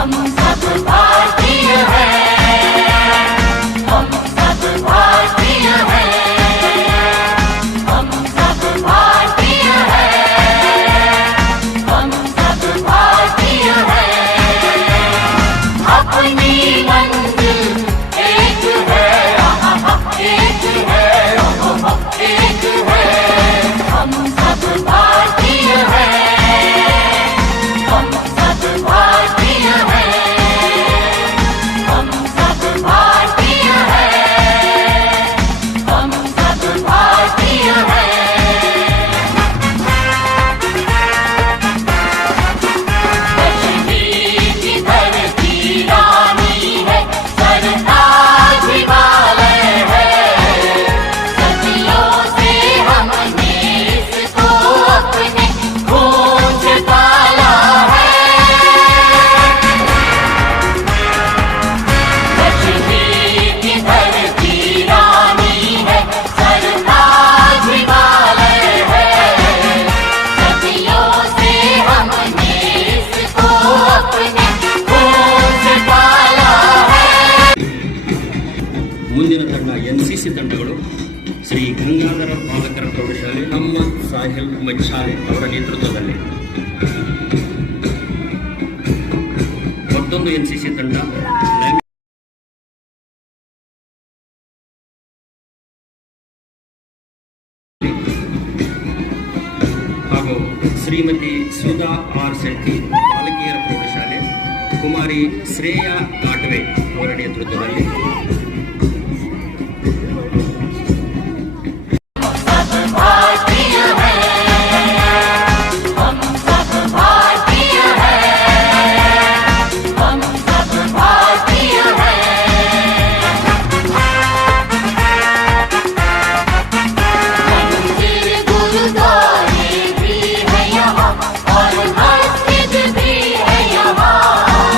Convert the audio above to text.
हम सब भारतीय हैं, हम सब भारतीय हैं, हम सब भारतीय हैं, हम सब भारतीय हैं। अपनी मंजिल एक है, एक है, एक है। हम सब भारतीय हैं, हम सब भारतीय हैं, हम सब भारतीय हैं, हम सब भारतीय हैं। कश्मीर की धरती रानी है, सरताज हिमालय है। सदियों से हमने इसको अपने खून से पाला है। कश्मीर की धरती रानी है, सरताज हिमालय है। सदियों से हमने इसको अपने खून से पाला है। ಮುಂದಿನ ತಂಡ ಎನ್ಸಿಸಿ ತಂಡಗಳು ಶ್ರೀ ಗಂಗಾಧರ ಬಾಲಕರ ಪ್ರೌಢಶಾಲೆ ಮೊಹಮ್ಮದ್ ಸಾಹಿಲ್ ಮಚ್ಚಾಲೆ ಅವರ ನೇತೃತ್ವದಲ್ಲಿ. ಮತ್ತೊಂದು ಎನ್ಸಿಸಿ ತಂಡ ಹಾಗೂ ಶ್ರೀಮತಿ ಸುಧಾ ಆರ್ ಶೆಟ್ಟಿ ಬಾಲಕಿಯರ ಪ್ರೌಢಶಾಲೆ ಕುಮಾರಿ ಶ್ರೇಯಾ ಕಾಟ್ವೆ ಅವರ ನೇತೃತ್ವದಲ್ಲಿ